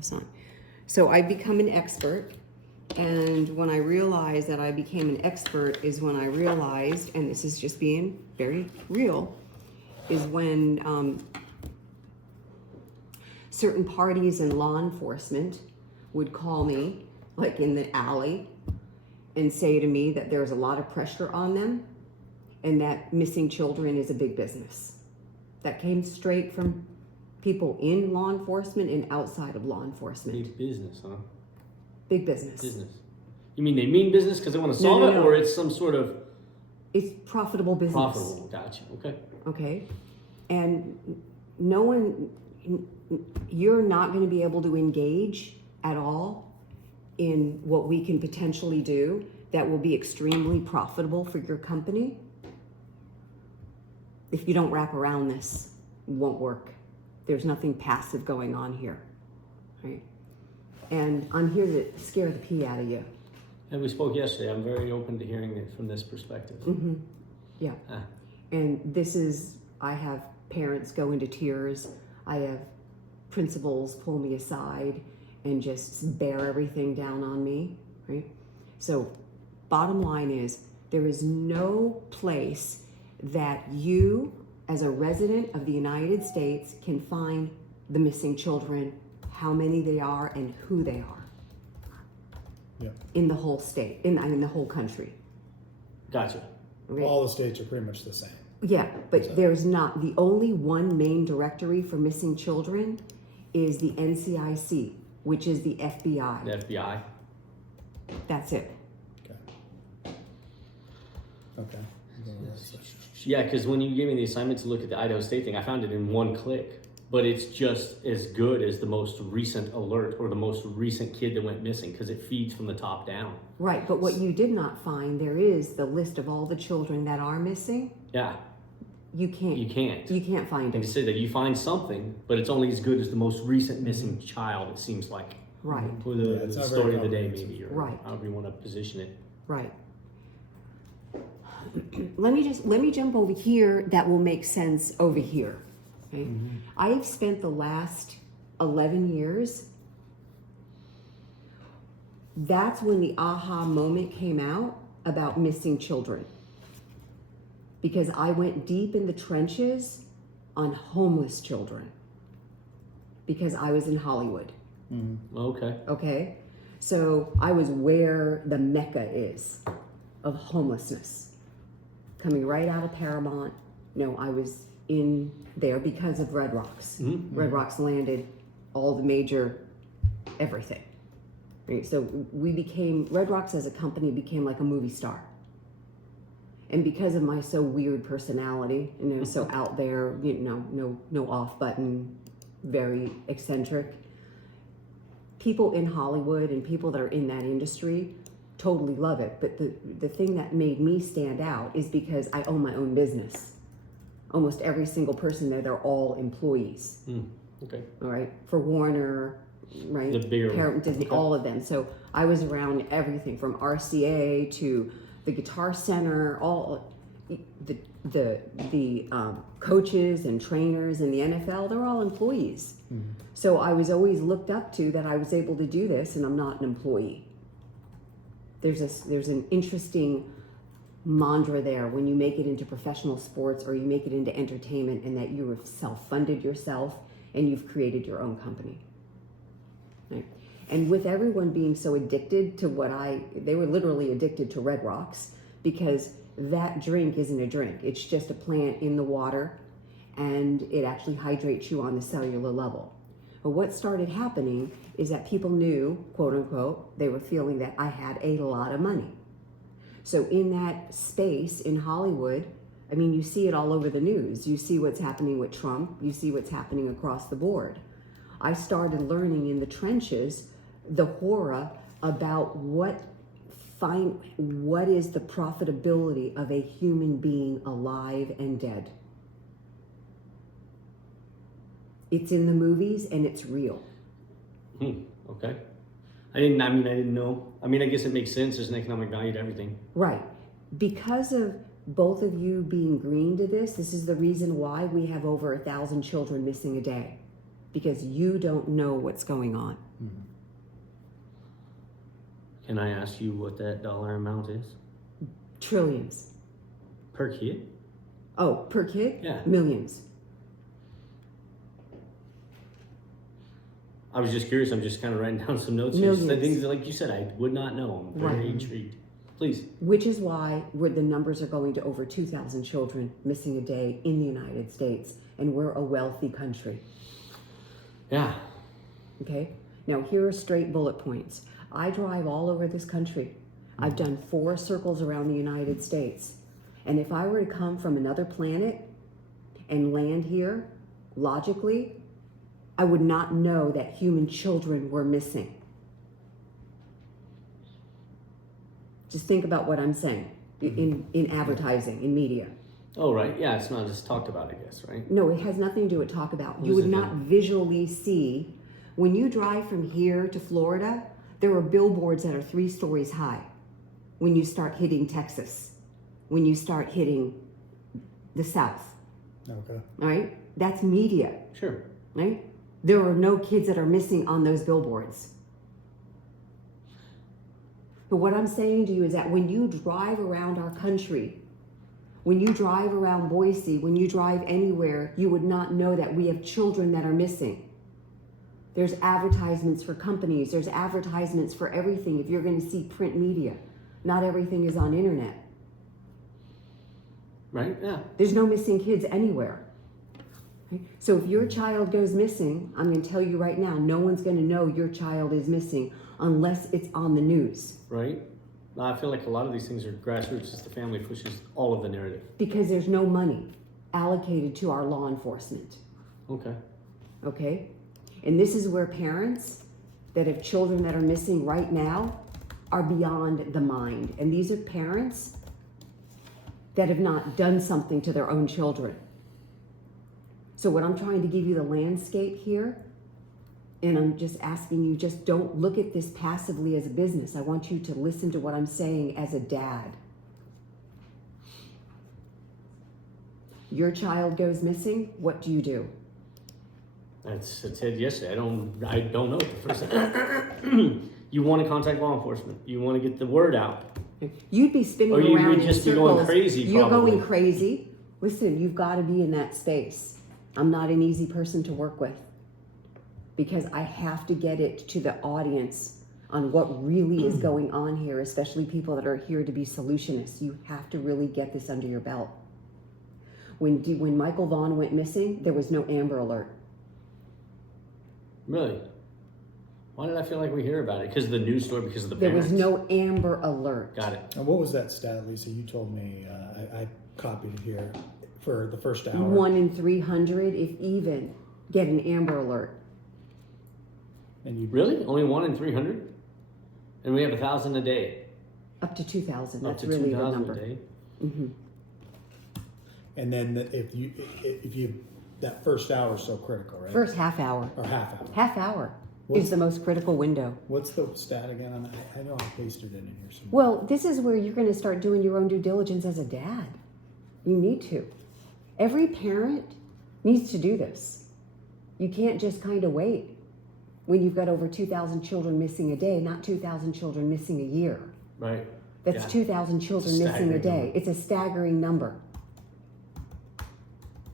this on. So I become an expert, and when I realized that I became an expert is when I realized, and this is just being very real, is when certain parties in law enforcement would call me, like in the alley, and say to me that there's a lot of pressure on them and that missing children is a big business. That came straight from people in law enforcement and outside of law enforcement. Big business, huh? Big business. Business. You mean they mean business because they want to solve it, or it's some sort of... It's profitable business. Profitable, gotcha, okay. Okay. And no one, you're not going to be able to engage at all in what we can potentially do that will be extremely profitable for your company. If you don't wrap around this, it won't work. There's nothing passive going on here, right? And I'm here to scare the pee out of you. And we spoke yesterday. I'm very open to hearing it from this perspective. Mm-hmm. Yeah. And this is, I have parents go into tears. I have principals pull me aside and just bear everything down on me, right? So bottom line is, there is no place that you, as a resident of the United States, can find the missing children, how many they are, and who they are. Yeah. In the whole state, in the whole country. Gotcha. Okay? All the states are pretty much the same. Yeah, but there's not, the only one main directory for missing children is the NCIC, which is the FBI. The FBI. That's it. Okay. Yeah, because when you gave me the assignment to look at the Idaho State thing, I found it in one click. But it's just as good as the most recent alert or the most recent kid that went missing, because it feeds from the top down. Right, but what you did not find, there is the list of all the children that are missing. Yeah. You can't. You can't. You can't find Like it. I said, that you find something, but it's only as good as the most recent missing child, it seems like. Right. For Yeah, the it's not story very of the day, comprehensive. maybe, or Right. however you want to position it. Right. Let me jump over here. That will make sense over here. Okay? I've spent the last 11 years. That's when the aha moment came out about missing children. Because I went deep in the trenches on homeless children. Because I was in Hollywood. Okay. Okay? So I was where the Mecca is of homelessness. Coming right out of Paramount. No, I was in there because of Red Rocks. Red Rocks landed all the major everything. Right? So Red Rocks as a company became like a movie star. And because of my so weird personality, so out there, no off button, very eccentric, people in Hollywood and people that are in that industry totally love it. But the thing that made me stand out is because I own my own business. Almost every single person there, they're all employees. Okay. All right. For Warner, right? The bigger Paramount, Disney, okay. all of them. So I was around everything from RCA to the Guitar Center, all the coaches and trainers in the NFL, they're all employees. So I was always looked up to that I was able to do this, and I'm not an employee. There's an interesting mantra there when you make it into professional sports or you make it into entertainment, and that you have self-funded yourself and you've created your own company. Right? And with everyone being so addicted to they were literally addicted to Red Rocks, because that drink isn't a drink. It's just a plant in the water, and it actually hydrates you on the cellular level. But what started happening is that people knew, quote unquote, they were feeling that I had a lot of money. So in that space in Hollywood, I mean, you see it all over the news. You see what's happening with Trump. You see what's happening across the board. I started learning in the trenches the horror about what is the profitability of a human being alive and dead. It's in the movies and it's real. Okay. I didn't know. I guess it makes sense. There's an economic value to everything. Right. Because of both of you being green to this is the reason why we have over 1,000 children missing a day. because you don't know what's going on. Can I ask you what that dollar amount is? Trillions. Per kid? Oh, per kid? Yeah. Millions. I was just curious. I'm just kind of writing down some notes here. Millions. The things that, like you said, I would not know. I'm very Right. intrigued. Please. Which is why the numbers are going to over 2,000 children missing a day in the United States, and we're a wealthy country. Yeah. Okay? Now, here are straight bullet points. I drive all over this country. I've done 4 circles around the United States. And if I were to come from another planet and land here, logically, I would not know that human children were missing. Just think about what I'm saying in advertising, in media. Oh, right. Yeah, it's not just talked about, I guess, right? No, it has nothing to do with talk about. What You does would it not do? visually see. When you drive from here to Florida, there are billboards that are 3 stories high. When you start hitting Texas, when you start hitting the South, Okay. all right? That's media, Sure. right? There are no kids that are missing on those billboards. But what I'm saying to you is that when you drive around our country, when you drive around Boise, when you drive anywhere, you would not know that we have children that are missing. There's advertisements for companies. There's advertisements for everything. If you're going to see print media, not everything is on internet. Right? Yeah. There's no missing kids anywhere. Okay? So if your child goes missing, I'm going to tell you right now, no one's going to know your child is missing unless it's on the news. Right? I feel like a lot of these things are grassroots. Just the family pushes all of the narrative. Because there's no money allocated to our law enforcement. Okay. Okay? And this is where parents that have children that are missing right now are beyond the mind. And these are parents that have not done something to their own children. So what I'm trying to give you the landscape here, and I'm just asking you, just don't look at this passively as a business. I want you to listen to what I'm saying as a dad. Your child goes missing, what do you do? That's it yesterday. I don't know what the first thing. You want to contact law enforcement. You want to get the word out. You'd be spinning Or you around would in just be circles. going crazy, You're probably. going crazy. Listen, you've got to be in that space. I'm not an easy person to work with because I have to get it to the audience on what really is going on here, especially people that are here to be solutionists. You have to really get this under your belt. When Michael Vaughn went missing, there was no Amber Alert. Really? Why did I feel like we hear about it? Because of the news story, because of the There parents? was no Amber Alert. Got it. And what was that stat, Lisa? You told me, I copied it here for the first hour. 1 in 300, if even, get an Amber Alert. And you Really? Only 1 in 300? And we have 1,000 a day. Up to 2,000. Up That's to really the 2,000 number. a day. Mm-hmm. And then if you that first hour is so critical, right? First half hour. Or half hour. Half hour What's- is the most critical window. What's the stat again? I know I pasted it in here somewhere. Well, this is where you're going to start doing your own due diligence as a dad. You need to. Every parent needs to do this. You can't just kind of wait when you've got over 2,000 children missing a day, not 2,000 children missing a year. Right. That's Yeah. 2,000 children missing a Staggering day. number. It's a staggering number.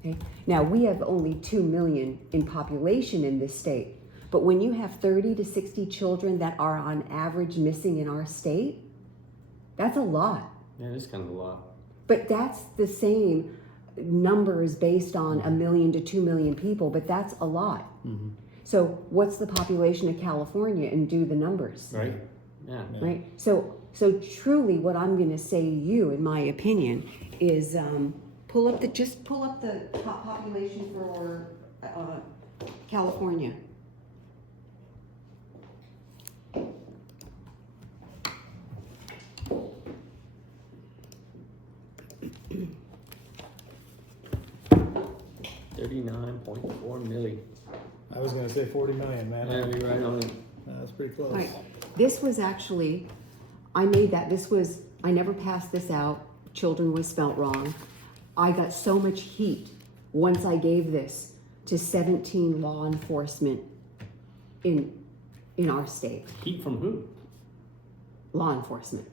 Okay? Now, we have only 2 million in population in this state. But when you have 30 to 60 children that are on average missing in our state, that's a lot. Yeah, it's kind of a lot. But that's the same numbers based on 1 million to 2 million people, but that's a lot. Mm-hmm. So what's the population of California, and do the numbers, Right? Yeah. right? So truly what I'm going to say to you, in my opinion, is pull up the top population for California. $39.4 million. I was going to say 40 million, man. Yeah, you're right on it. That's pretty close. Right. This was actually, I never passed this out. Children was spelt wrong. I got so much heat once I gave this to 17 law enforcement in our state. Heat from who? Law enforcement.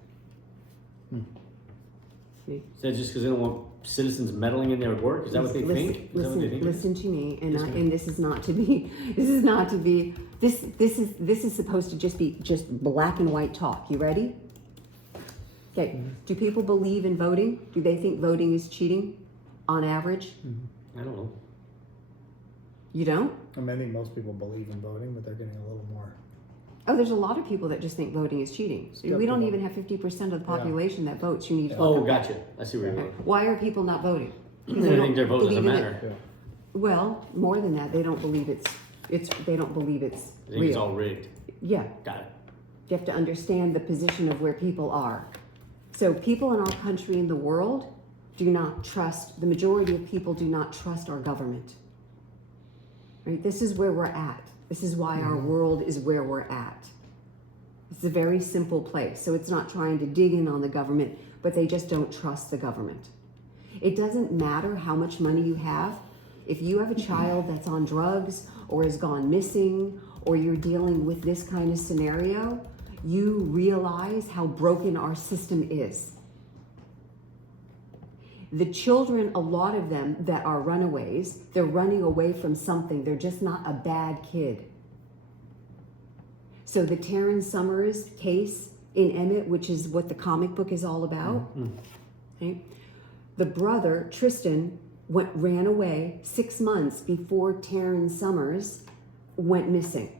Is that just because they don't want citizens meddling in their work? Is that what they think? Is that what they think? Listen to me, and Yes, ma'am. and this is not to be. This is supposed to just be black and white talk. You ready? Okay. Do people believe in voting? Do they think voting is cheating, on average? I don't know. You don't? I mean, I think most people believe in voting, but they're getting a little more. Oh, there's a lot of people that just think voting is cheating. We don't even have 50% of the population that votes. You need to. Oh, gotcha. I see where you're Okay. going. Why are people not voting? Because I think their vote doesn't believe in matter. it. Well, more than that, they don't believe it's they don't believe it's I think real. it's all rigged. Yeah, Got it. you have to understand the position of where people are. So people in our country and the world do not trust, the majority of people do not trust our government. Right? This is where we're at. This is why our world is where we're at. It's a very simple place. So it's not trying to dig in on the government, but they just don't trust the government. It doesn't matter how much money you have. If you have a child that's on drugs or has gone missing, or you're dealing with this kind of scenario, you realize how broken our system is. The children, a lot of them that are runaways, they're running away from something. They're just not a bad kid. So the Taryn Summers case in Emmett, which is what the comic book is all about, okay? The brother, Tristan, ran away 6 months before Taryn Summers went missing.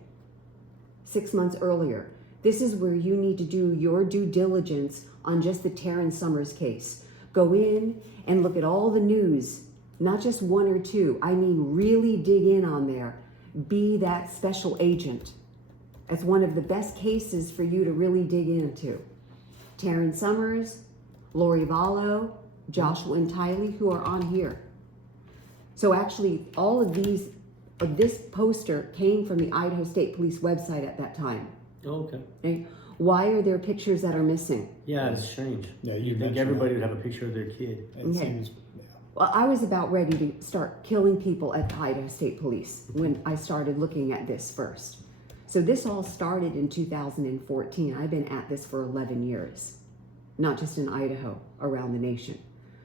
6 months earlier. This is where you need to do your due diligence on just the Taryn Summers case. Go in and look at all the news, not just one or two. I mean, really dig in on there. Be that special agent. It's one of the best cases for you to really dig into. Taryn Summers, Lori Vallow, Joshua and Tylee, who are on here. So actually, all of this poster came from the Idaho State Police website at that time. Oh, okay. Okay? Why are there pictures that are missing? Yeah, it's strange. Yeah, you you think mentioned everybody that. would have a picture of their kid. It Okay. seems, Well, I was about ready to start killing people at the Idaho State Police when I started looking at this first. So this all started in 2014. I've been at this for 11 years, not just in Idaho, around the nation.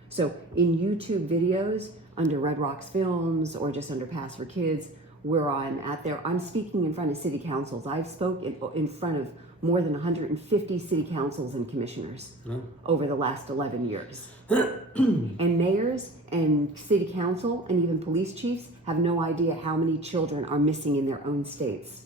So in YouTube videos, under Red Rocks Films or just under Pass for Kids, where I'm at there, I'm speaking in front of city councils. I've spoken in front of more than 150 city councils and commissioners over the last 11 years. And mayors and city council and even police chiefs have no idea how many children are missing in their own states.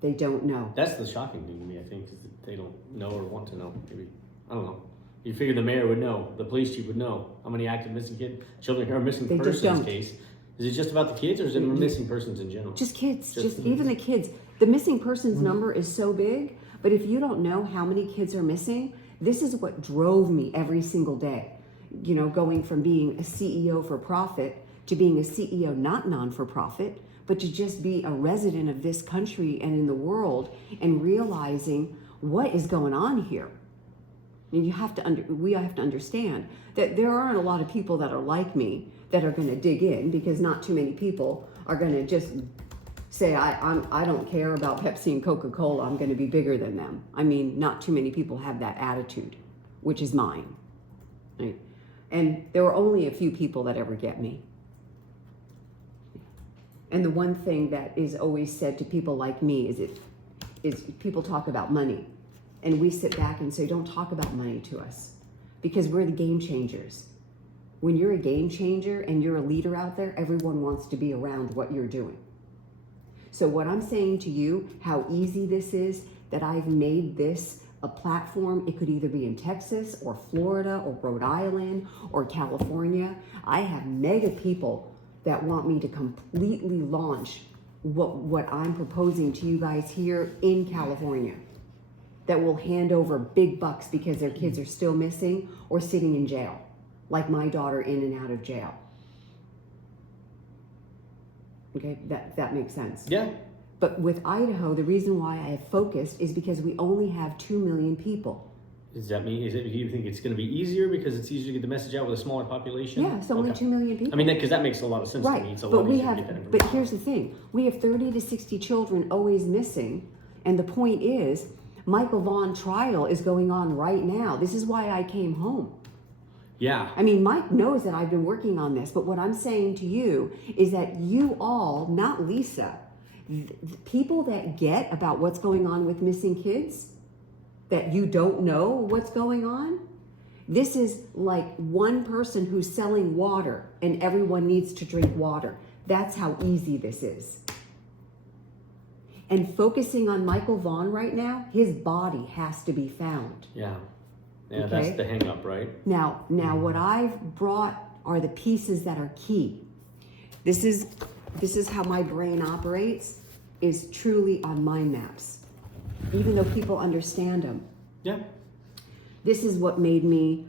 They don't know. That's the shocking thing to me, I think, is that they don't know or want to know. Maybe, I don't know. You figure the mayor would know, the police chief would know how many active missing children are missing They just persons don't. case. Is it just about the kids, or is it missing persons in general? Just kids, Just the even the kids. The missing persons number is so big, but if you don't know how many kids are missing, this is what drove me every single day. You know, going from being a CEO for profit to being a CEO not non-for-profit, but to just be a resident of this country and in the world and realizing what is going on here. And we have to understand that there aren't a lot of people that are like me that are going to dig in, because not too many people are going to just say, I don't care about Pepsi and Coca-Cola, I'm going to be bigger than them. I mean, not too many people have that attitude, which is mine. Right? And there are only a few people that ever get me. And the one thing that is always said to people like me is people talk about money. And we sit back and say, don't talk about money to us, because we're the game changers. When you're a game changer and you're a leader out there, everyone wants to be around what you're doing. So what I'm saying to you, how easy this is, that I've made this a platform. It could either be in Texas or Florida or Rhode Island or California. I have mega people that want me to completely launch what I'm proposing to you guys here in California, that will hand over big bucks because their kids are still missing or sitting in jail, like my daughter in and out of jail. Okay, that makes sense. Yeah. But with Idaho, the reason why I have focused is because we only have 2 million people Does that mean, do you think it's going to be easier because it's easier to get the message out with a smaller population? Yeah, so only Okay. 2 million people. I mean, because that makes a lot of sense to me. It's a Right, lot but easier to get that information. but here's the thing. We have 30 to 60 children always missing. And the point is, Michael Vaughn trial is going on right now. This is why I came home. Yeah. I mean, Mike knows that I've been working on this, but what I'm saying to you is that you all, not Lisa, the people that get about what's going on with missing kids, that you don't know what's going on, this is like one person who's selling water and everyone needs to drink water. That's how easy this is. And focusing on Michael Vaughn right now, his body has to be found. Yeah. Yeah, Okay. that's the hang up, right? Now what I've brought are the pieces that are key. This is how my brain operates, is truly on mind maps. Even though people understand them. Yeah. This is what made me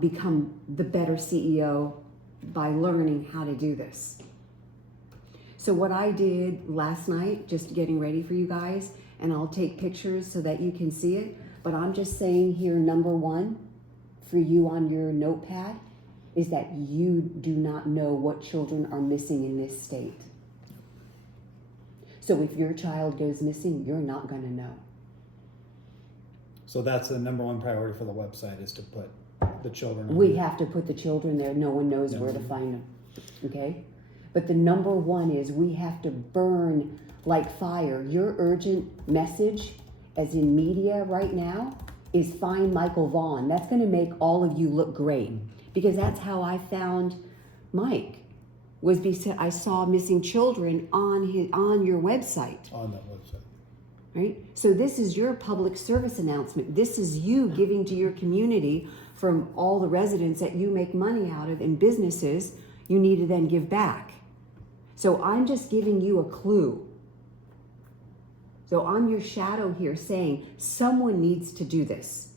become the better CEO, by learning how to do this. So what I did last night, just getting ready for you guys, and I'll take pictures so that you can see it, but I'm just saying here, number one, for you on your notepad, is that you do not know what children are missing in this state. So if your child goes missing, you're not gonna know. So that's the number one priority for the website, is to put the children on. We have to put the children there. No one knows where to find them. Okay? But the number one is we have to burn like fire. Your urgent message, as in media right now, is find Michael Vaughn. That's going to make all of you look great, because that's how I found Mike. Was because I saw missing children on your website. On that website. Right? So this is your public service announcement. This is you giving to your community from all the residents that you make money out of and businesses you need to then give back. So I'm just giving you a clue. So I'm your shadow here saying someone needs to do this.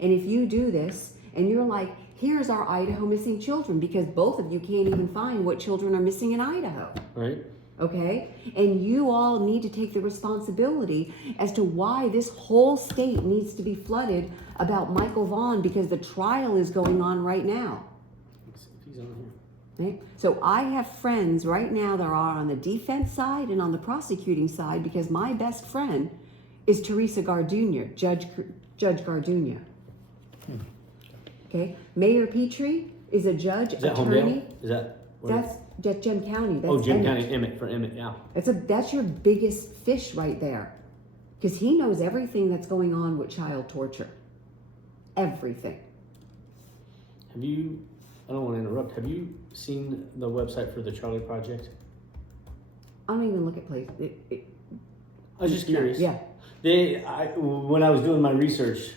And if you do this and you're like, here's our Idaho missing children, because both of you can't even find what children are missing in Idaho. Right. Okay? And you all need to take the responsibility as to why this whole state needs to be flooded about Michael Vaughn, because the trial is going on right now. Let's see if he's on here. Right? So I have friends right now that are on the defense side and on the prosecuting side, because my best friend is Teresa Gardunya, Judge Gardunya. Okay? Mayor Petrie is a judge, Is that attorney. Homedale? Is that? That's Gem County. That's Gem Emmett. County, Emmett, yeah. That's your biggest fish right there, because he knows everything that's going on with child torture. Everything. Have you, I don't want to interrupt, have you seen the website for the Charlie Project? I don't even look at places. I was just curious. Yeah. When I was doing my research,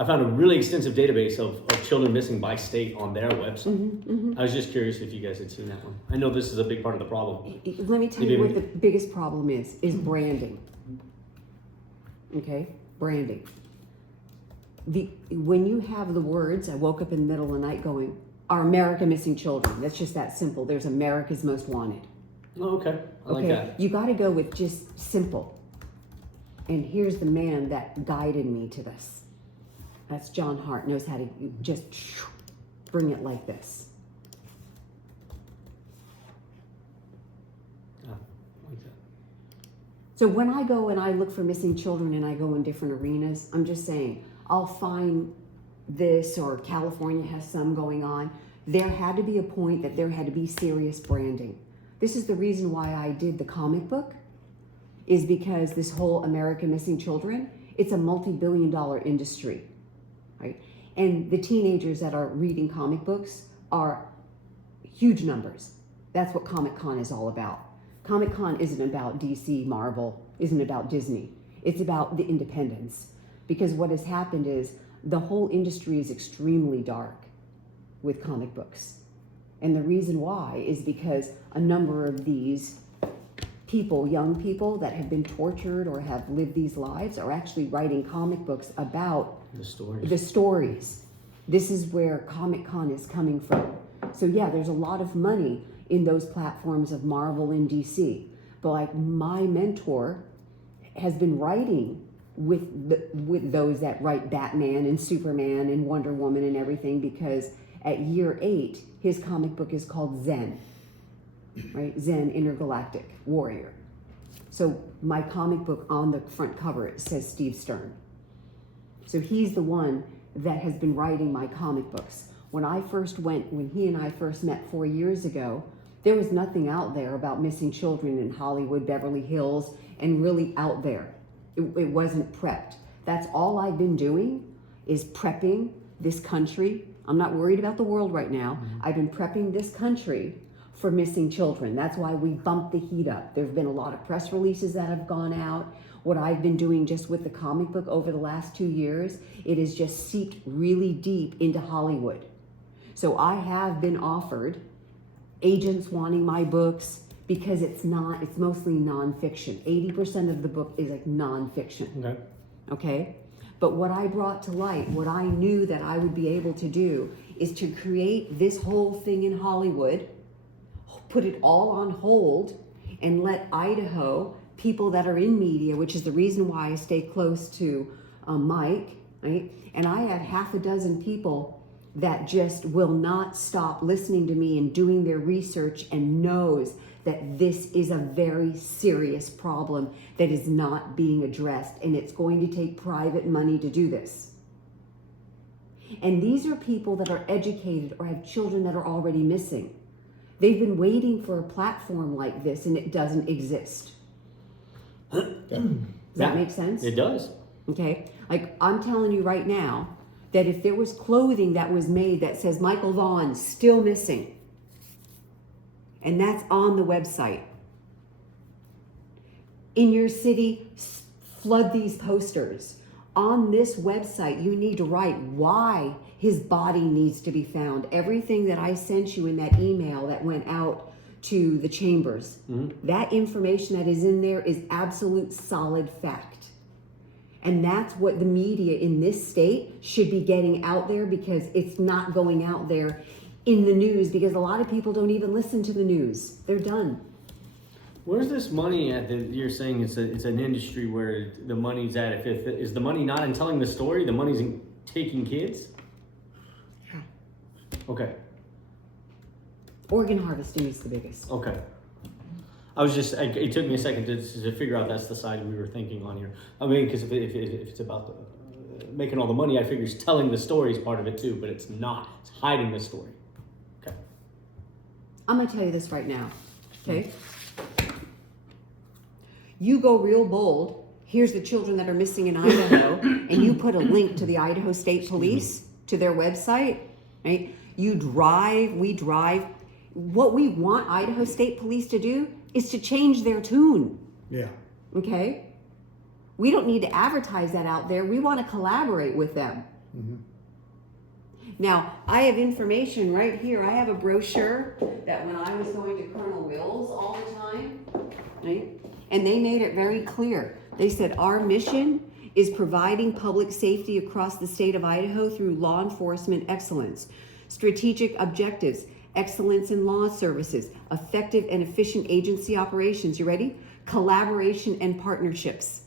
I found a really extensive database of children missing by state on their website. I was just curious if you guys had seen that one. I know this is a big part of the problem. Let me tell you what the biggest problem is branding. Okay? Branding. When you have the words, I woke up in the middle of the night going, "Are America missing children?" That's just that simple. There's America's Most Wanted. Oh, okay. I like that. You got to go with just simple. And here's the man that guided me to this. That's John Hart, knows how to just bring it like this. I like that. So when I go and I look for missing children and I go in different arenas, I'm just saying, I'll find this, or California has some going on. There had to be a point that there had to be serious branding. This is the reason why I did the comic book, is because this whole America Missing Children, it's a multi-billion-dollar industry. Right? And the teenagers that are reading comic books are huge numbers. That's what Comic-Con is all about. Comic-Con isn't about DC, Marvel, isn't about Disney. It's about the independents. Because what has happened is the whole industry is extremely dark with comic books. And the reason why is because a number of these people, young people that have been tortured or have lived these lives, are actually writing comic books about the stories. This is where Comic-Con is coming from. So yeah, there's a lot of money in those platforms of Marvel and DC. But like my mentor has been writing with those that write Batman and Superman and Wonder Woman and everything, because at year 8, his comic book is called Zen, right? Zen Intergalactic Warrior. So my comic book, on the front cover, it says Steve Stern. So he's the one that has been writing my comic books. When he and I first met 4 years ago, there was nothing out there about missing children in Hollywood, Beverly Hills, and really out there. It wasn't prepped. That's all I've been doing, is prepping this country. I'm not worried about the world right now. I've been prepping this country for missing children. That's why we bumped the heat up. There's been a lot of press releases that have gone out. What I've been doing just with the comic book over the last 2 years, it has just seeped really deep into Hollywood. So I have been offered agents wanting my books, because it's mostly nonfiction. 80% of the book is like nonfiction. Okay? But what I brought to light, what I knew that I would be able to do, is to create this whole thing in Hollywood, put it all on hold, and let Idaho, people that are in media, which is the reason why I stay close to Mike, right? And I have half a dozen people that just will not stop listening to me and doing their research, and knows that this is a very serious problem that is not being addressed, and it's going to take private money to do this. And these are people that are educated or have children that are already missing. They've been waiting for a platform like this, and it doesn't exist. Does that make sense? It does. Okay? Like, I'm telling you right now that if there was clothing that was made that says Michael Vaughn still missing, and that's on the website, in your city, flood these posters. On this website, you need to write why his body needs to be found. Everything that I sent you in that email that went out to the chambers, that information that is in there is absolute solid fact. And that's what the media in this state should be getting out there, because it's not going out there in the news, because a lot of people don't even listen to the news. They're done. Where's this money at? You're saying it's an industry where the money's at. If is the money not in telling the story? The money's in taking kids? Yeah. Okay. Organ harvesting is the biggest. Okay. I was just, it took me a second to figure out that's the side we were thinking on here. I mean, because if it's about making all the money, I figure it's telling the story is part of it too, but it's not. It's hiding the story. Okay. I'm going to tell you this right now, okay? You go real bold. Here's the children that are missing in Idaho, and you put a link to the Idaho State Police, to their website, right? We drive. What we want Idaho State Police to do is to change their tune. Yeah. Okay? We don't need to advertise that out there. We want to collaborate with them. Now, I have information right here. I have a brochure that when I was going to Colonel Wills all the time, right? And they made it very clear. They said, our mission is providing public safety across the state of Idaho through law enforcement excellence, strategic objectives, excellence in law services, effective and efficient agency operations. You ready? Collaboration and partnerships.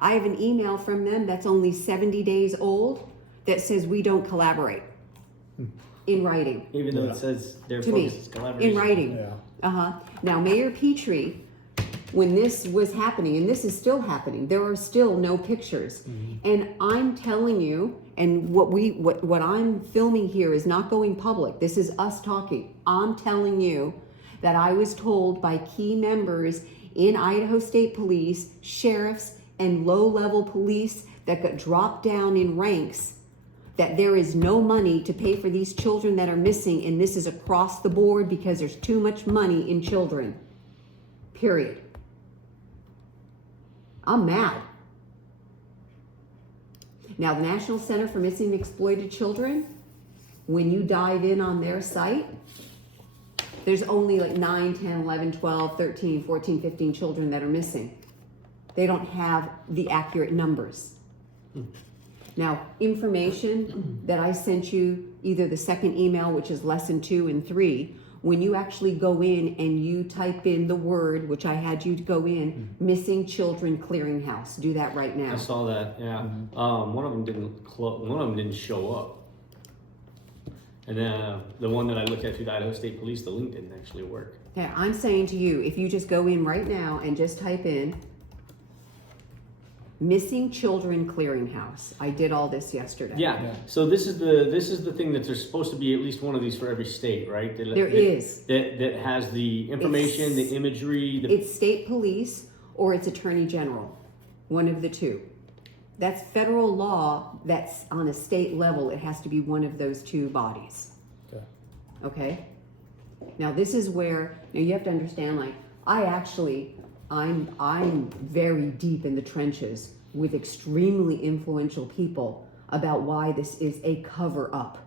I have an email from them that's only 70 days old that says we don't collaborate, in writing. Even though it says their To focus me, is collaboration. in writing. Yeah. Now, Mayor Petrie, when this was happening, and this is still happening, there are still no pictures. And I'm telling you, and what I'm filming here is not going public. This is us talking. I'm telling you that I was told by key members in Idaho State Police, sheriffs, and low-level police that got dropped down in ranks, that there is no money to pay for these children that are missing, and this is across the board because there's too much money in children. Period. I'm mad. Now, the National Center for Missing and Exploited Children, when you dive in on their site, there's only like 9, 10, 11, 12, 13, 14, 15 children that are missing. They don't have the accurate numbers. Now, information that I sent you, either the second email, which is lesson 2 and 3, when you actually go in and you type in the word, which I had you to go in, missing children clearinghouse. Do that right now. I saw that. Yeah. One of them didn't show up. And then the one that I looked at through the Idaho State Police, the link didn't actually work. Yeah, I'm saying to you, if you just go in right now and just type in missing children clearinghouse. I did all this yesterday. Yeah. So this is the thing that there's supposed to be at least one of these for every state, right? There is. That has the information, the imagery. It's state police or it's attorney general, one of the two. That's federal law. That's on a state level. It has to be one of those two bodies. Okay. Now this is where now you have to understand. Like I'm very deep in the trenches with extremely influential people about why this is a cover up.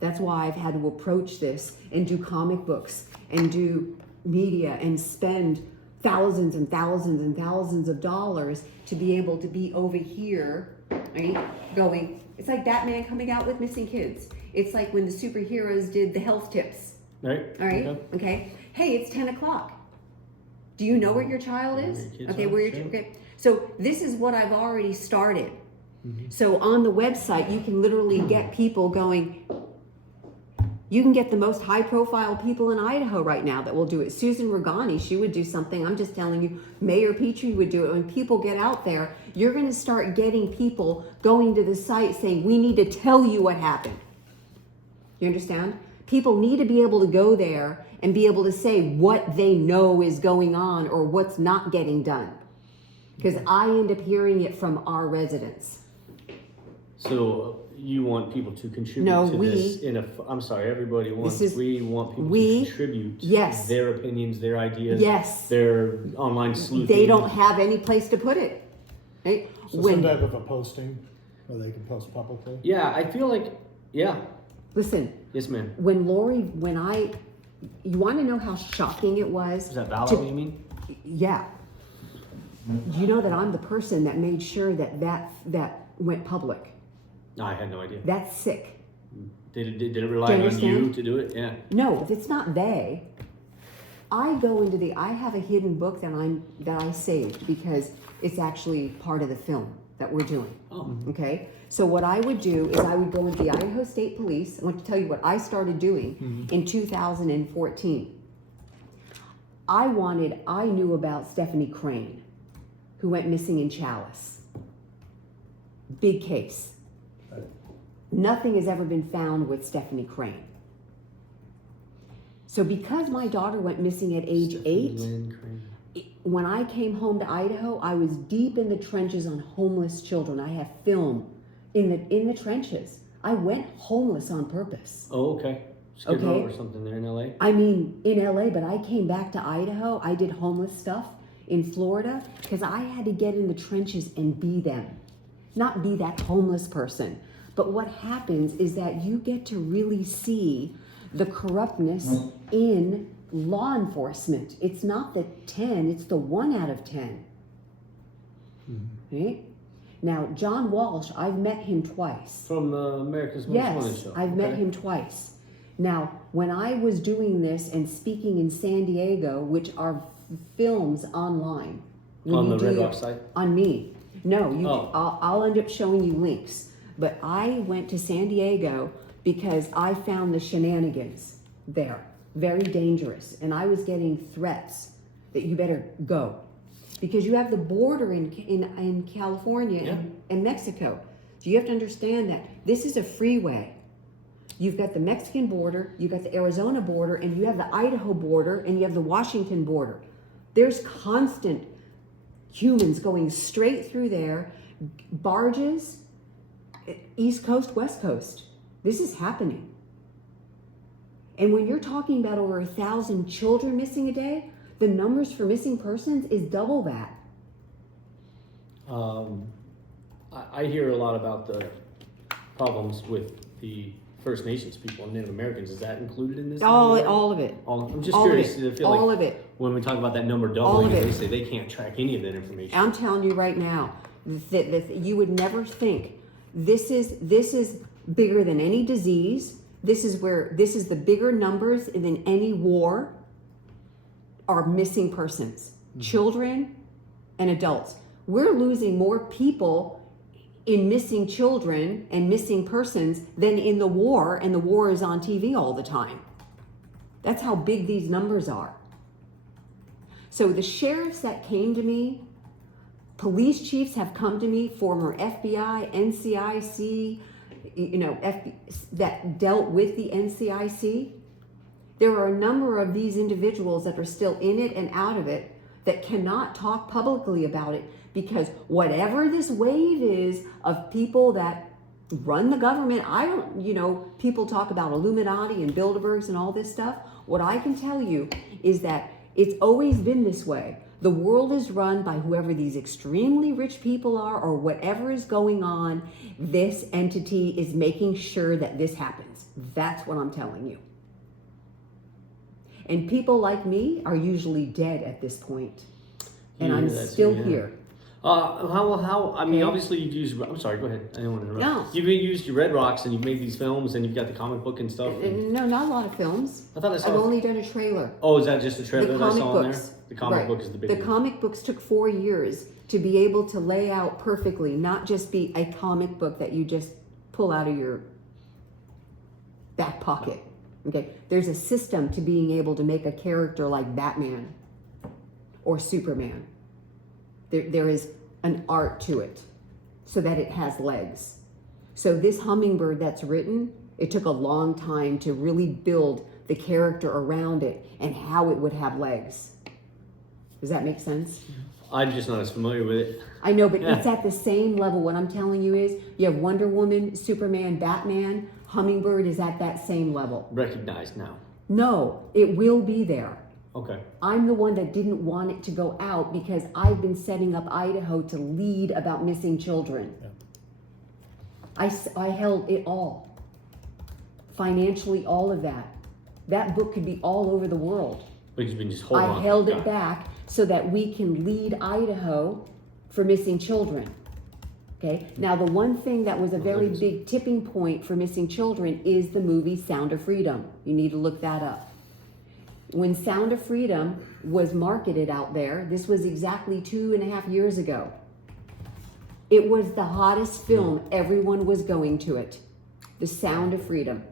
That's why I've had to approach this and do comic books and do media and spend thousands and thousands and thousands of dollars to be able to be over here, right? Going, it's like Batman coming out with missing kids. It's like when the superheroes did the health tips. Right. All right. Okay. Hey, it's 10 o'clock. Do you know where your child is? Okay, where your okay. So this is what I've already started. So on the website, you can literally get people going. You can get the most high-profile people in Idaho right now that will do it. Susan Regani, she would do something. I'm just telling you, Mayor Petrie would do it. When people get out there, you're going to start getting people going to the site saying, we need to tell you what happened. You understand? People need to be able to go there and be able to say what they know is going on or what's not getting done. Because I end up hearing it from our So you want people to contribute to this I'm sorry, everybody wants, we want people to contribute their opinions, their ideas, their online sleuthing. They don't have any place to put it. Right? So some type of a posting where they can post publicly? Yeah, I feel like, Listen. Yes, ma'am. You want to know how shocking it was? Is that Vallow, you mean? Yeah. You know that I'm the person that made sure that went public. No, I had no idea. That's sick. Did it rely on you to do it? Yeah. No, it's not they. I go into I have a hidden book that I saved because it's actually part of the film that we're doing. Oh. Okay? So what I would do is I would go into the Idaho State Police. I want to tell you what I started doing in 2014. I knew about Stephanie Crane, who went missing in Chalice. Big case. Nothing has ever been found with Stephanie Crane. So because my daughter went missing at age 8, when I came home to Idaho, I was deep in the trenches on homeless children. I have film in the trenches. I went homeless on purpose. Oh, okay. Skid Row or something there in LA? I mean, in LA, but I came back to Idaho. I did homeless stuff in Florida because I had to get in the trenches and be them. Not be that homeless person. But what happens is that you get to really see the corruptness in law enforcement. It's not the 10, it's the 1 out of 10. Right? Now, John Walsh, I've met him twice. From America's Most Wanted show. Yes, I've met him twice. Now, when I was doing this and speaking in San Diego, which are films online. On the Red Rock site? On me. No, I'll end up showing you links. But I went to San Diego because I found the shenanigans there. Very dangerous. And I was getting threats that you better go. Because you have the border in California and Mexico. So you have to understand that this is a freeway. You've got the Mexican border, you've got the Arizona border, and you have the Idaho border, and you have the Washington border. There's constant humans going straight through there, barges, East Coast, West Coast. This is happening. And when you're talking about over 1,000 children missing a day, the numbers for missing persons is double that. I hear a lot about the problems with the First Nations people and Native Americans. Is that included in this? All of it. I'm just curious. I feel all like of it. When we talk about that number doubling, they say they can't track any of that information. I'm telling you right now, that you would never think this is bigger than any disease, this is the bigger numbers than any war are missing persons, children and adults. We're losing more people in missing children and missing persons than in the war, and the war is on TV all the time. That's how big these numbers are. So the sheriffs that came to me, police chiefs have come to me, former FBI, NCIC, that dealt with the NCIC. There are a number of these individuals that are still in it and out of it that cannot talk publicly about it, because whatever this wave is of people that run the government, people talk about Illuminati and Bilderbergs and all this stuff. What I can tell you is that it's always been this way. The world is run by whoever these extremely rich people are, or whatever is going on. This entity is making sure that this happens. That's what I'm telling you. And people like me are usually dead at this point. And I'm still here. Obviously you've used, I'm sorry, go ahead. I didn't want to interrupt. No. You've used your Red Rocks and you've made these films and you've got the comic book and stuff. No, not a lot of films. I thought I saw. I've only done a trailer. Oh, is that just a trailer that I saw in there? Books. The comic Right. book is the big The one. comic books took 4 years to be able to lay out perfectly, not just be a comic book that you just pull out of your back pocket. Okay, there's a system to being able to make a character like Batman or Superman. There is an art to it so that it has legs. So this hummingbird that's written, it took a long time to really build the character around it and how it would have legs. Does that make sense? I'm just not as familiar with it. I know, but it's at the same level. What I'm telling you is, you have Wonder Woman, Superman, Batman. Hummingbird is at that same level. Recognized now. No, it will be there. Okay. I'm the one that didn't want it to go out because I've been setting up Idaho to lead about missing children. Yeah. I held it all. Financially, all of that. That book could be all over the world. But you've been just holding on. I held it back so that we can lead Idaho for missing children. Okay. Now, the one thing that was a very big tipping point for missing children is the movie Sound of Freedom. You need to look that up. When Sound of Freedom was marketed out there, this was exactly 2.5 years ago. It was the hottest film. Everyone was going to it. The Sound of Freedom.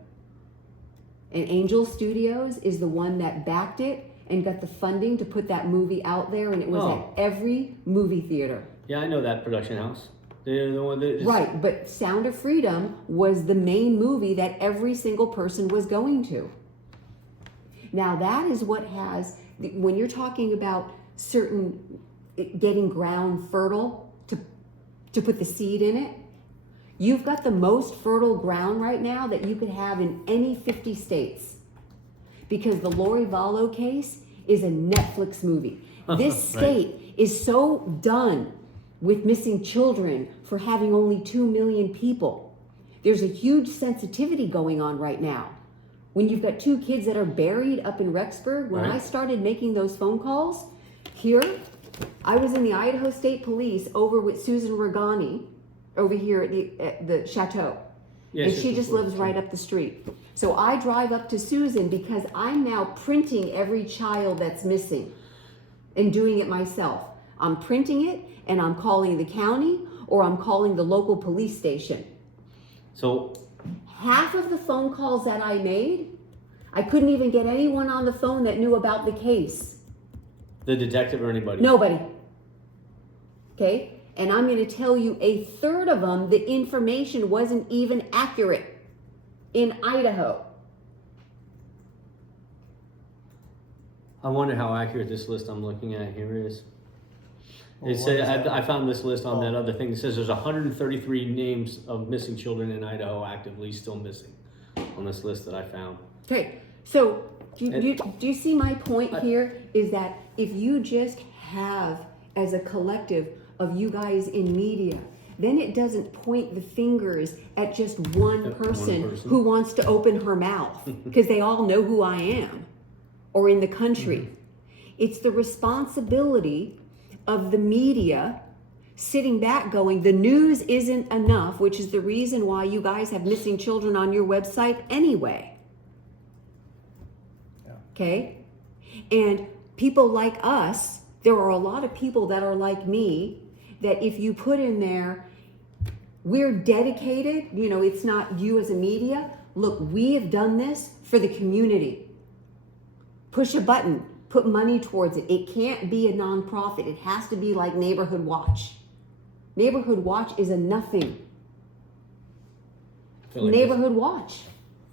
And Angel Studios is the one that backed it and got the funding to put that movie out there, and it was at every movie theater. Yeah, I know that production house. They're the one that is... Right, but Sound of Freedom was the main movie that every single person was going to. Now that is what has, when you're talking about certain, getting ground fertile to put the seed in it, you've got the most fertile ground right now that you could have in any 50 states. Because the Lori Vallow case is a Netflix movie. This state is so done with missing children for having only 2 million people. There's a huge sensitivity going on right now. When you've got 2 kids that are buried up in Rexburg, when I started making those phone calls, here, I was in the Idaho State Police over with Susan Regani, over here at the Chateau. Yeah, and she just lives right up the street. So I drive up to Susan because I'm now printing every child that's missing and doing it myself. I'm printing it and I'm calling the county or I'm calling the local police station. So half of the phone calls that I made, I couldn't even get anyone on the phone that knew about the case. The detective or anybody? Nobody. Okay? And I'm going to tell you, 1/3 of them, the information wasn't even accurate in Idaho. I wonder how accurate this list I'm looking at here is. It said, I found this list on that other thing. It says there's 133 names of missing children in Idaho actively still missing on this list that I found. Okay, so do you see my point here? Is that if you just have, as a collective of you guys in media, then it doesn't point the fingers at just one person who wants to open her mouth because they all know who I am or in the country. It's the responsibility of the media sitting back going, the news isn't enough, which is the reason why you guys have missing children on your website anyway. Yeah. Okay? And people like us, there are a lot of people that are like me, that if you put in there, we're dedicated, you know, it's not you as a media. Look, we have done this for the community. Push a button, put money towards it. It can't be a nonprofit. It has to be like Neighborhood Watch. Neighborhood Watch is a nothing. I feel like Neighborhood Watch.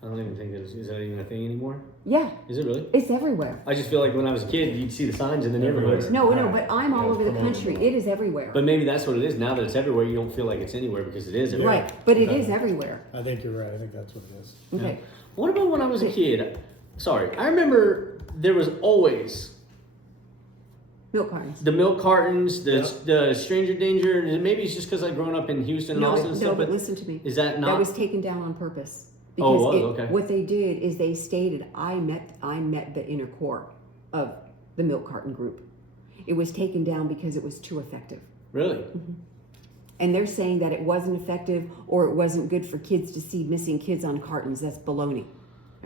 I don't even think is that even a thing anymore? Yeah. Is it really? It's everywhere. I just feel like when I was a kid, you'd see the signs in the neighborhoods. No, but I'm all over the country. It is everywhere. But maybe that's what it is. Now that it's everywhere, you don't feel like it's anywhere because it is everywhere. Right, but it is everywhere. I think you're right. I think that's what it is. Okay. Yeah. What about when I was a kid? Sorry, I remember there was always Milk cartons. the milk cartons, the stranger danger, and maybe it's just because I've grown up in Houston and Austin and stuff. But listen to me. Is that not? That was taken down on purpose. Oh, Because it was? Okay. What they did is they stated, I met the inner core of the milk carton group. It was taken down because it was too effective. Really? And they're saying that it wasn't effective or it wasn't good for kids to see missing kids on cartons. That's baloney.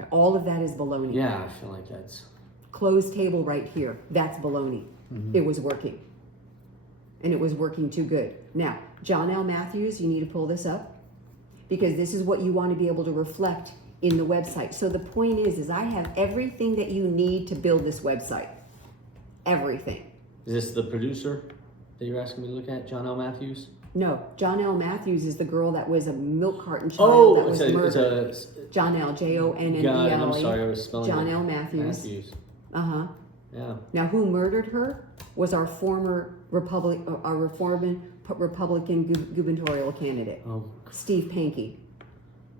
All of that is baloney. Yeah, I feel like that's. Closed table right here. That's baloney. It was working. And it was working too good. Now, John L. Matthews, you need to pull this up because this is what you want to be able to reflect in the website. So the point is I have everything that you need to build this website. Everything. Is this the producer that you're asking me to look at, John L. Matthews? No, John L. Matthews is the girl that was a milk carton child that was murdered. John L. J-O-N-N-E-L-E. God, I'm sorry, I was spelling John it. L. Matthews. Uh-huh. Yeah. Now, who murdered her was our former Republican gubernatorial candidate, Oh, Steve Pankey.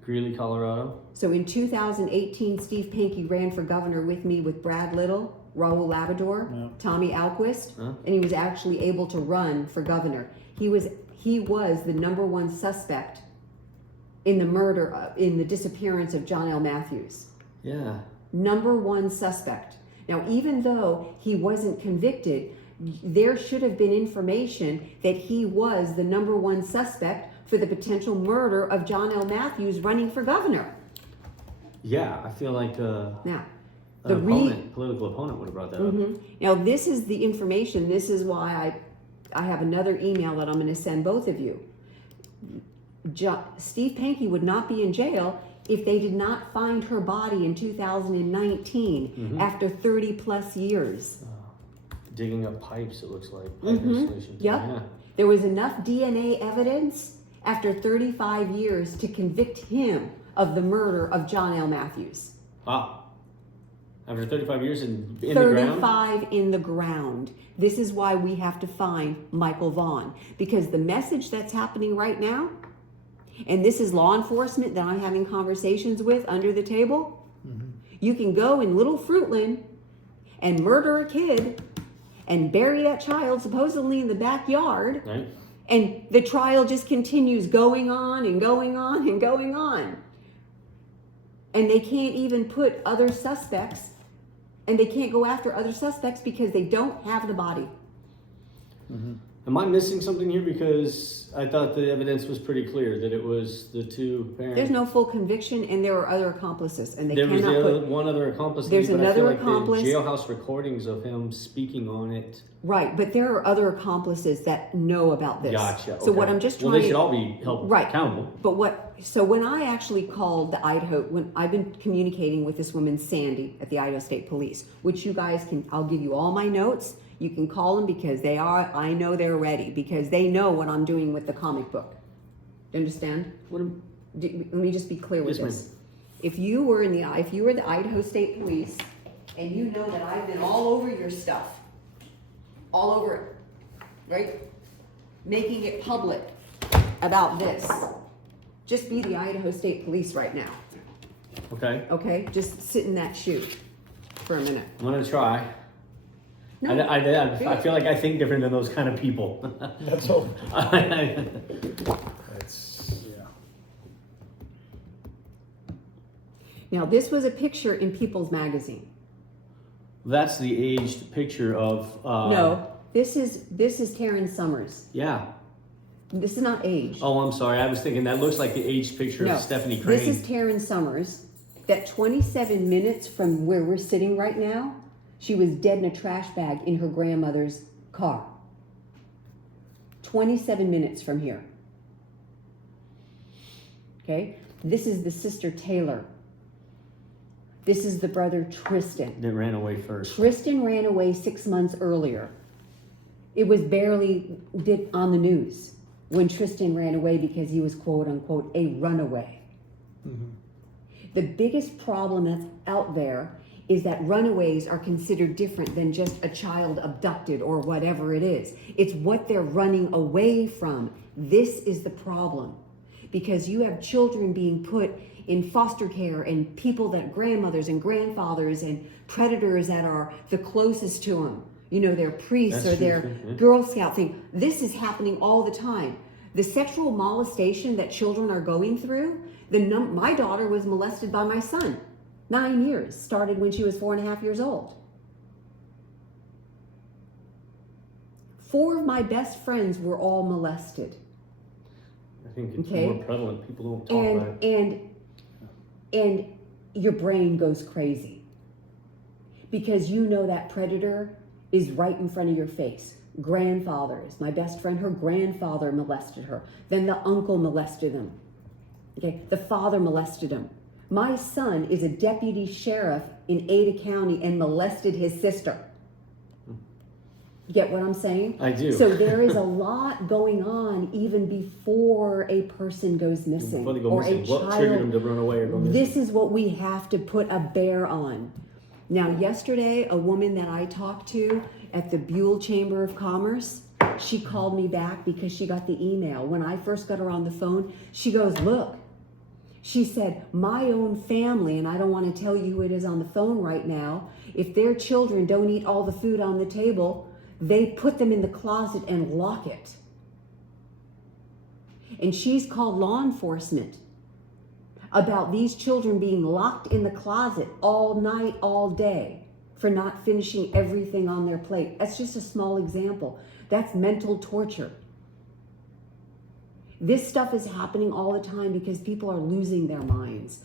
Greeley, Colorado. So in 2018, Steve Pankey ran for governor with me with Brad Little, Raul Labrador, Yeah. Tommy Alquist, Huh? and he was actually able to run for governor. He was the number one suspect in the murder, in the disappearance of John L. Matthews. Yeah. Number one suspect. Now, even though he wasn't convicted, there should have been information that he was the number one suspect for the potential murder of John L. Matthews running for governor. Yeah, I feel like Now, an political opponent would have brought that up. Now, this is the information. This is why I have another email that I'm going to send both of you. Steve Pankey would not be in jail if they did not find her body in 2019 after 30 plus years. Digging up pipes, it looks like. Pipe installations. Yep. Yeah. There was enough DNA evidence after 35 years to convict him of the murder of John L. Matthews. Wow. After 35 years in the ground? 35 in the ground. This is why we have to find Michael Vaughn. Because the message that's happening right now, and this is law enforcement that I'm having conversations with under the table, you can go in Little Fruitland and murder a kid and bury that child supposedly in the backyard, Right. and the trial just continues going on and going on and going on. And they can't even put other suspects, and they can't go after other suspects because they don't have the body. Am I missing something here? Because I thought the evidence was pretty clear that it was the two parents. There's no full conviction, and there are other accomplices, and they There was cannot one other accomplice. There's but I another feel like accomplice. The jailhouse recordings of him speaking on it. Right, but there are other accomplices that know about this. Gotcha. So what okay. I'm just trying Well, they to should all be held Right. accountable. But so when I actually called the Idaho, when I've been communicating with this woman, Sandy, at the Idaho State Police, which you guys can, I'll give you all my notes. You can call them because I know they're ready because they know what I'm doing with the comic book. You understand? Let me just be clear with Yes, this. If you were the Idaho State Police and you know that I've been all over your stuff, all over it, right? Making it public about this. Just be the Idaho State Police right now. Okay. Okay? Just sit in that shoe for a minute. I'm going to try. No, I feel like I think different than those kind of people. That's all. That's, yeah. Now, this was a picture in People's Magazine. That's the aged picture of. No, this is Taryn Summers. Yeah. This is not age. Oh, I'm sorry. I was thinking that looks like the age picture No, of Stephanie Crane. this is Taryn Summers. That 27 minutes from where we're sitting right now, she was dead in a trash bag in her grandmother's car. 27 minutes from here. Okay? This is the sister Taylor. This is the brother Tristan. That ran away first. Tristan ran away 6 months earlier. It was barely on the news when Tristan ran away because he was quote unquote a runaway. Mm-hmm. The biggest problem that's out there is that runaways are considered different than just a child abducted or whatever it is. It's what they're running away from. This is the problem. Because you have children being put in foster care and people that grandmothers and grandfathers and predators that are the closest to them. You know, their priests That's or their true, yeah. Girl Scout thing. This is happening all the time. The sexual molestation that children are going through, my daughter was molested by my son. 9 years, started when she was 4.5 years old. 4 of my best friends were all molested. I think it's Okay. more prevalent. People don't talk about it. And your brain goes crazy because you know that predator is right in front of your face. Grandfathers, my best friend, her grandfather molested her. Then the uncle molested him. Okay, the father molested him. My son is a deputy sheriff in Ada County and molested his sister. You get what I'm saying? I do. So there is a lot going on even before a person goes missing. Before they go or missing, a what child. triggered them to run away or go missing? This is what we have to put a bear on. Now, yesterday, a woman that I talked to at the Buell Chamber of Commerce, she called me back because she got the email. When I first got her on the phone, she goes, look, she said, my own family, and I don't want to tell you who it is on the phone right now, if their children don't eat all the food on the table, they put them in the closet and lock it. And she's called law enforcement about these children being locked in the closet all night, all day for not finishing everything on their plate. That's just a small example. That's mental torture. This stuff is happening all the time because people are losing their minds.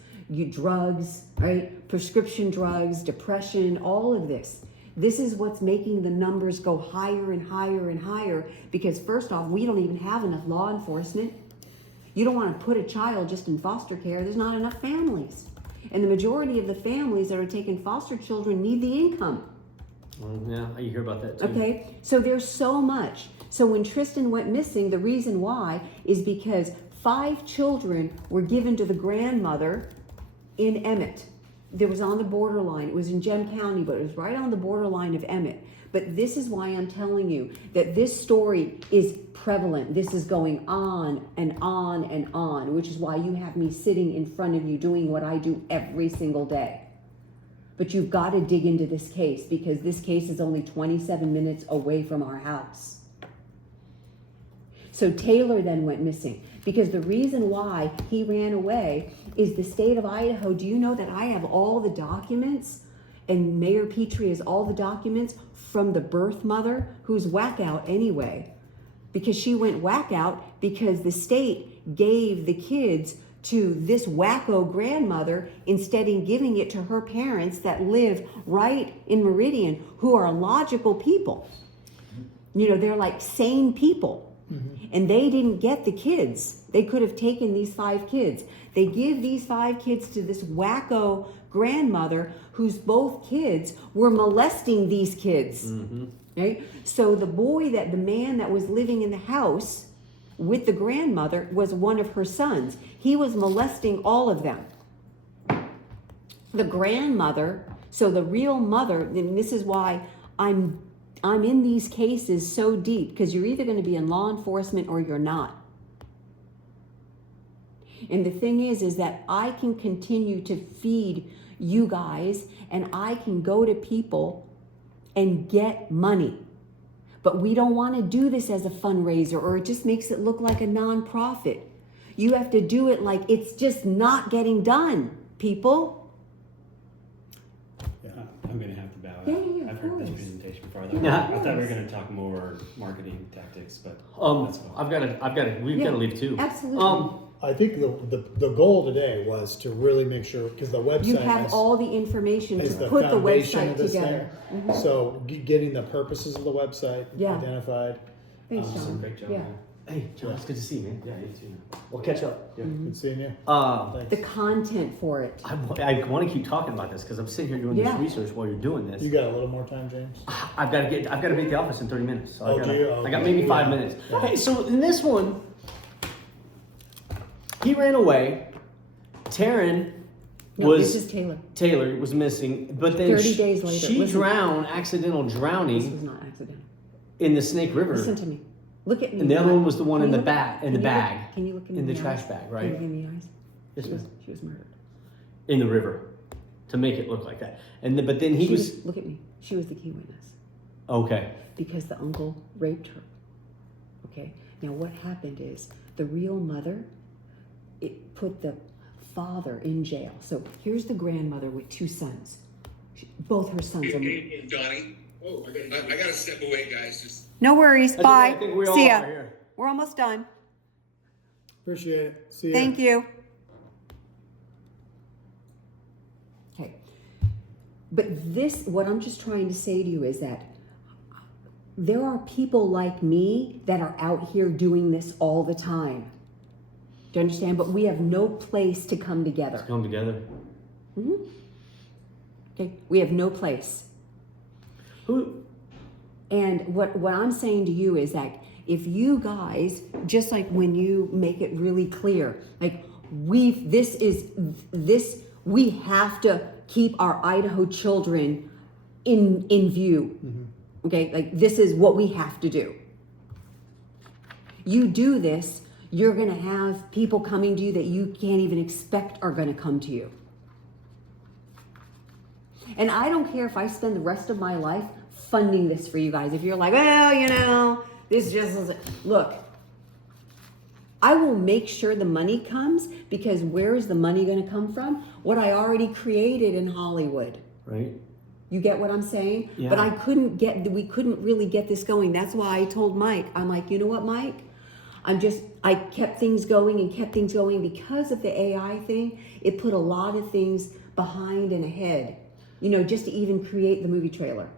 Drugs, right? Prescription drugs, depression, all of this. This is what's making the numbers go higher and higher and higher because first off, we don't even have enough law enforcement. You don't want to put a child just in foster care. There's not enough families. And the majority of the families that are taking foster children need the income. Yeah, you hear about that too. Okay, so there's so much. So when Tristan went missing, the reason why is because 5 children were given to the grandmother in Emmett. There was on the borderline. It was in Gem County, but it was right on the borderline of Emmett. But this is why I'm telling you that this story is prevalent. This is going on and on and on, which is why you have me sitting in front of you doing what I do every single day. But you've got to dig into this case because this case is only 27 minutes away from our house. So Taylor then went missing because the reason why he ran away is the state of Idaho. Do you know that I have all the documents and Mayor Petrie has all the documents from the birth mother who's whack out anyway, because she went whack out because the state gave the kids to this wacko grandmother instead of giving it to her parents that live right in Meridian, who are logical people. You know, they're like sane people. And they didn't get the kids. They could have taken these 5 kids. They give these 5 kids to this wacko grandmother whose both kids were molesting these kids. Right? So the man that was living in the house with the grandmother was one of her sons. He was molesting all of them. The grandmother, so the real mother, and this is why I'm in these cases so deep, because you're either going to be in law enforcement or you're not. And the thing is that I can continue to feed you guys and I can go to people and get money. But we don't want to do this as a fundraiser or it just makes it look like a nonprofit. You have to do it like it's just not getting done, people. Yeah. I'm going to have to bow out. Yeah, of I've heard this course. presentation before. farther. Yeah. I thought we were going to talk more marketing tactics, but that's fine. we've got to leave too. Absolutely. I think the goal today was to really make sure, because the website You have is, all the information is to the put the foundation website of this together. thing. So getting the purposes of the website Yeah. identified. Thanks, Awesome. John. Great job. Yeah. man. Hey, John, it's good to see you, man. Yeah, you too. We'll catch up. Yeah. Good seeing you. The Thanks. content for it. I want to keep talking about this because I'm sitting here doing Yeah. this research while you're doing this. You got a little more time, James? I've got to be at the office in 30 minutes. So Oh, do you? I got Okay. maybe 5 Yeah. minutes. Yeah. Hey, so in this one, he ran away. Taryn No, was this is Taylor. Taylor was missing, but then 30 days later. she Listen. drowned, accidental This drowning was not accidental. in the Snake River. Listen to me. Look at me. And the other one was the one Can in you the look- bag, can you look- bag, Can you look in the eyes? trash bag, Can you right? look in the eyes? Yes, She ma'am. was murdered. In the river, to make it look like that. And but then he She was look at me. She was the key witness okay. because the uncle raped her. Okay. Now what happened is the real mother, it put the father in jail. So here's the grandmother with 2 sons. Both her sons are. Hey, Donnie. Oh, I gotta step away, guys. Just No worries. That's okay, I think we all See ya. are here. We're almost done. Appreciate it. See you. Thank you. Okay. But what I'm just trying to say to you is that there are people like me that are out here doing this all the time. Do you understand? But we have no place to come together. Come together. Okay? We have no place. Who? And what I'm saying to you is that if you guys, just like when you make it really clear, like we have to keep our Idaho children in view. Okay, like this is what we have to do. You do this, you're gonna have people coming to you that you can't even expect are gonna come to you. And I don't care if I spend the rest of my life funding this for you guys. If you're like, well, you know, this just isn't. Look, I will make sure the money comes because where is the money going to come from? What I already created in Hollywood. Right. You get what I'm saying? Yeah. But we couldn't really get this going. That's why I told Mike, I'm like, you know what, Mike? I kept things going and kept things going because of the AI thing. It put a lot of things behind and ahead, you know, just to even create the movie trailer.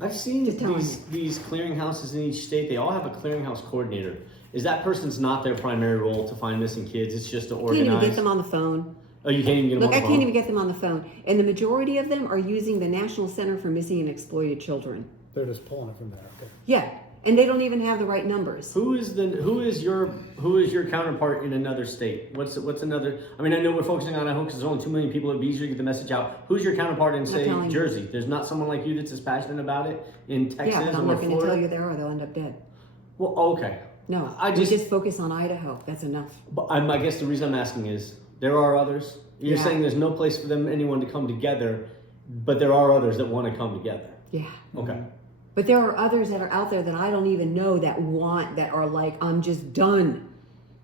I've seen Just telling these clearinghouses in each state. They all have a clearinghouse coordinator. Is that person's not their primary role to find missing kids? It's just to Can't even organize. get them on the phone. Oh, you can't even get them Look, on I the can't phone? even get them on the phone. And the majority of them are using the National Center for Missing and Exploited Children. They're just pulling it from there. Okay. Yeah, and they don't even have the right numbers. Who is your counterpart in another state? What's another? I mean, I know we're focusing on Idaho because there's only 2 million people. It'd be easier to get the message out. Who's your counterpart in, say, telling you. Jersey? There's not someone like you that's as passionate about it in Texas Yeah, but I'm or not going to Florida. tell you there or they'll end up dead. Well, okay. No, I we just- just focus on Idaho. That's enough. But I guess the reason I'm asking is there are others. You're Yeah. saying there's no place for anyone to come together, but there are others that want to come together. Yeah. Okay. But there are others that are out there that I don't even know that are like, I'm just done.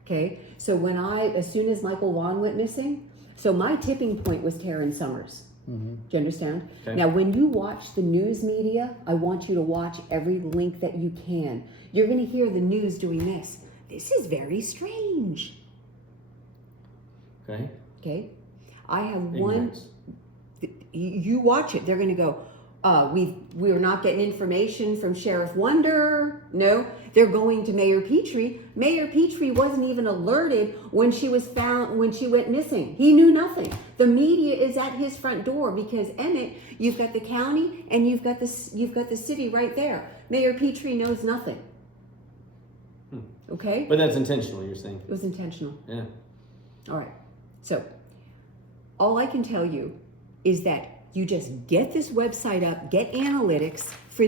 Okay. So as soon as Michael Wan went missing, so my tipping point was Taryn Summers. Do you understand? Okay. Now, when you watch the news media, I want you to watch every link that you can. You're going to hear the news doing this. This is very strange. Okay. Okay. I have Ignorance. you watch it. They're going to go, we're not getting information from Sheriff Wonder. No, they're going to Mayor Petrie. Mayor Petrie wasn't even alerted when she went missing. He knew nothing. The media is at his front door because Emmett, you've got the county and you've got the city right there. Mayor Petrie knows nothing. Okay? But that's intentional, you're saying. It was intentional. Yeah. All right. So, all I can tell you is that you just get this website up, get analytics for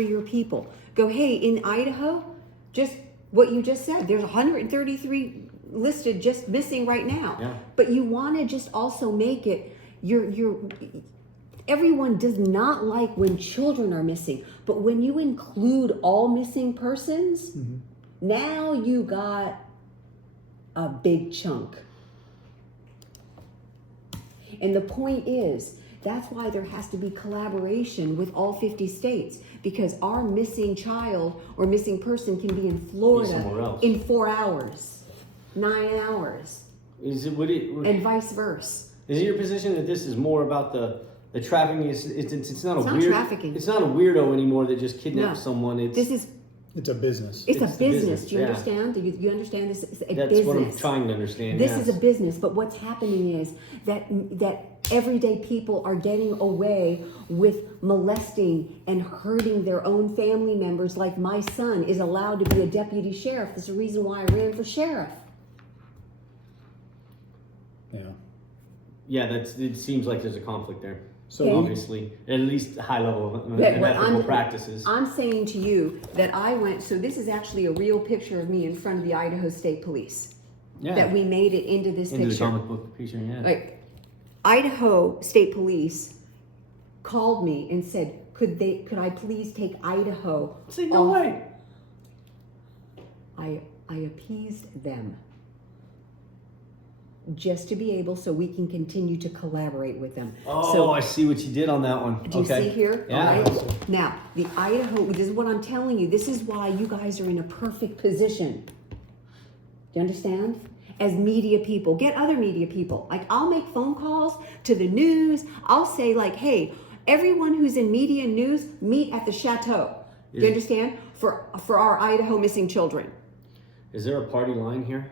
your people. Go, hey, in Idaho, just what you just said. There's 133 listed just missing right now. Yeah. But you want to just also make it everyone does not like when children are missing, but when you include all missing persons, now you got a big chunk. And the point is That's why there has to be collaboration with all 50 states, because our missing child or missing person can be in Florida somewhere else. in 4 hours, 9 hours, Is it and vice versa. Is it your position that this is more about the trafficking? It's not a It's not weird trafficking. It's not a weirdo anymore that just kidnaps No. someone. It's a business. It's a the business. Do you yeah. understand? Do you understand this is a That's business? what I'm trying to understand. This yes. is a business, but what's happening is that everyday people are getting away with molesting and hurting their own family members. Like my son is allowed to be a deputy sheriff. That's the reason why I ran for sheriff. Yeah. Yeah, it seems like there's a conflict there. So Okay. Obviously, at least high level of That what ethical practices. I'm saying to you that I went, so this is actually a real picture of me in front of the Idaho State Police. Yeah. That we made it into this Into picture. the comic book picture, yeah. Like, Idaho State Police called me and said, could I please take Idaho? Say no off- way. I appeased them. Just to be able, so we can continue to collaborate with them. Oh, So, I see what you did on that one. do you okay. see here? Yeah. All right. Now, the Idaho, this is what I'm telling you. This is why you guys are in a perfect position. Do you understand? As media people, get other media people. Like, I'll make phone calls to the news. I'll say, like, hey, everyone who's in media and news, meet at the chateau. Do you Is- understand? For our Idaho missing children. Is there a party line here?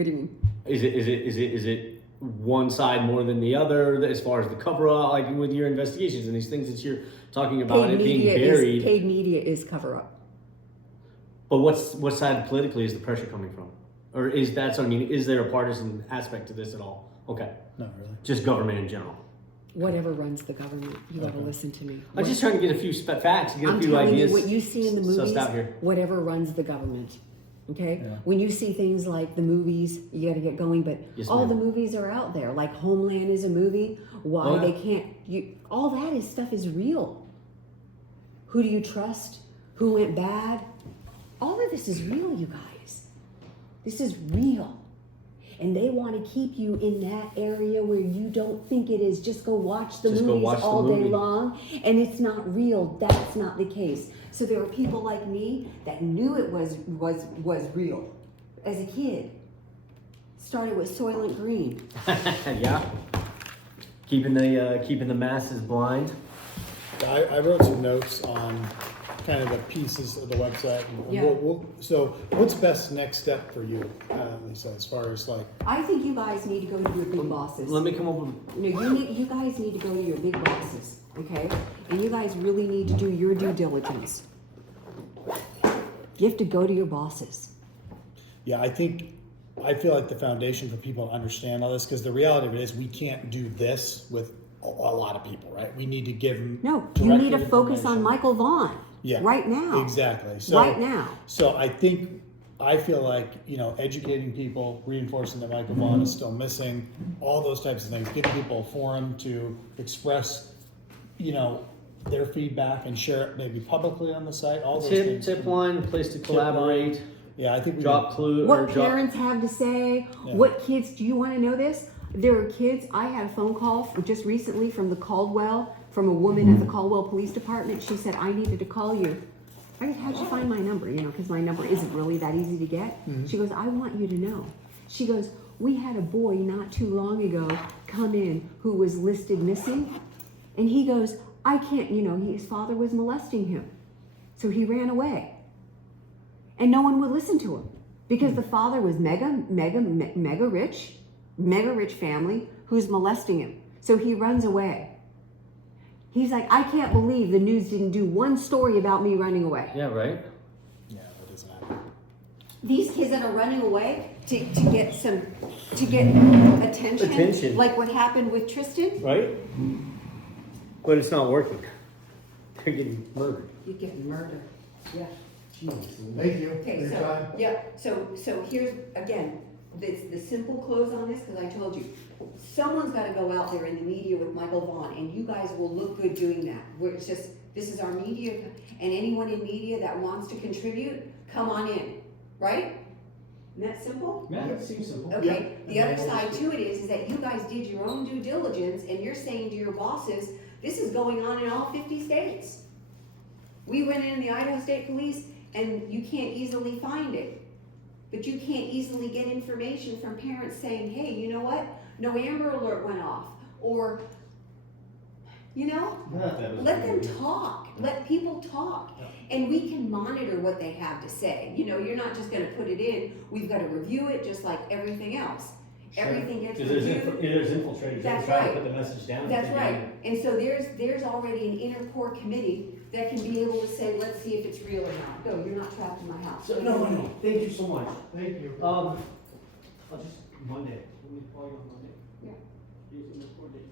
What do you mean? Is it one side more than the other as far as the cover up, like with your investigations and these things that you're talking about it being buried? Paid media is cover up. But what side politically is the pressure coming from? Or is that what I mean? Is there a partisan aspect to this at all? Okay. Not really. Just government in general. Whatever runs the government, you gotta listen to me. I'm just trying to get a few facts, get a I'm few telling ideas. you, what you see in the movies, sussed out here. whatever runs the government. Okay? Yeah. When you see things like the movies, you gotta get going, but Yes, all ma'am. the movies are out there. Like Homeland is a movie. Why Oh, yeah. they can't, all that stuff is real. Who do you trust? Who went bad? All of this is real, you guys. This is real. And they want to keep you in that area where you don't think it is. Just go watch the Just go movies watch the all day movie. long, and it's not real. That's not the case. So there are people like me that knew it was real as a kid. Started with Soylent Green. Yeah. Keeping the masses blind. I wrote some notes on kind of the pieces of the website. And Yeah. So what's best next step for you, Lisa, as far as like, I think you guys need to go to your big bosses. Let me come up with No, you guys need to go to your big bosses, okay? And you guys really need to do your due diligence. You have to go to your bosses. yeah, I feel like the foundation for people to understand all this, because the reality of it is we can't do this with a lot of people, right? We need to give them. No, you need to directed focus on information. Michael Vaughn. Yeah, Right now. Exactly. So, Right now. So I feel like, educating people, reinforcing that Michael Vaughn is still missing, all those types of things, giving people a forum to express, their feedback and share it maybe publicly on the site, all those things. tip line, a place to collaborate, Yeah, I think we drop clue What or drop. parents have to say, Yeah. what kids, do you want to know this? There are kids, I had a phone call just recently from from a woman at the Caldwell Police Department. She said, I needed to call you. I said, how'd you find my number? Because my number isn't really that easy to get. She goes, I want you to know. She goes, we had a boy not too long ago come in who was listed missing. And he goes, I can't, his father was molesting him. So he ran away. And no one would listen to him because the father was mega rich family who's molesting him. So he runs away. He's like, I can't believe the news didn't do one story about me running away. Yeah, right. Yeah, that doesn't happen. These kids that are running away to get attention, like what happened with Tristan, Right. But it's not working. They're getting murdered. you get murdered. Yeah. Thank you Okay, so here's again the simple close on this, because I told you someone's got to go out there in the media with Michael Vaughn, and you guys will look good doing that. It's just, this is our media, and anyone in media that wants to contribute, come on in, right? Isn't that simple? Yeah, that seems simple. Okay, the other side to it is that you guys did your own due diligence and you're saying to your bosses, this is going on in all 50 states. We went in the Idaho State Police and you can't easily find it. But you can't easily get information from parents saying, hey, you know what? No Amber Alert went off. Or, you know, let them talk. Let people talk. And we can monitor what they have to say. You know, you're not just gonna put it in. We've gotta review it just like everything else. Everything gets Because reviewed. there's infiltrators that That's try to right. put the message down. That's right. And so there's already an inner core committee that can be able to say, let's see if it's real or not. Go, you're not trapped in my house. So, no, thank you so much. Thank you. I'll just, Monday, let me call you on Monday. Yeah. Here's the report date.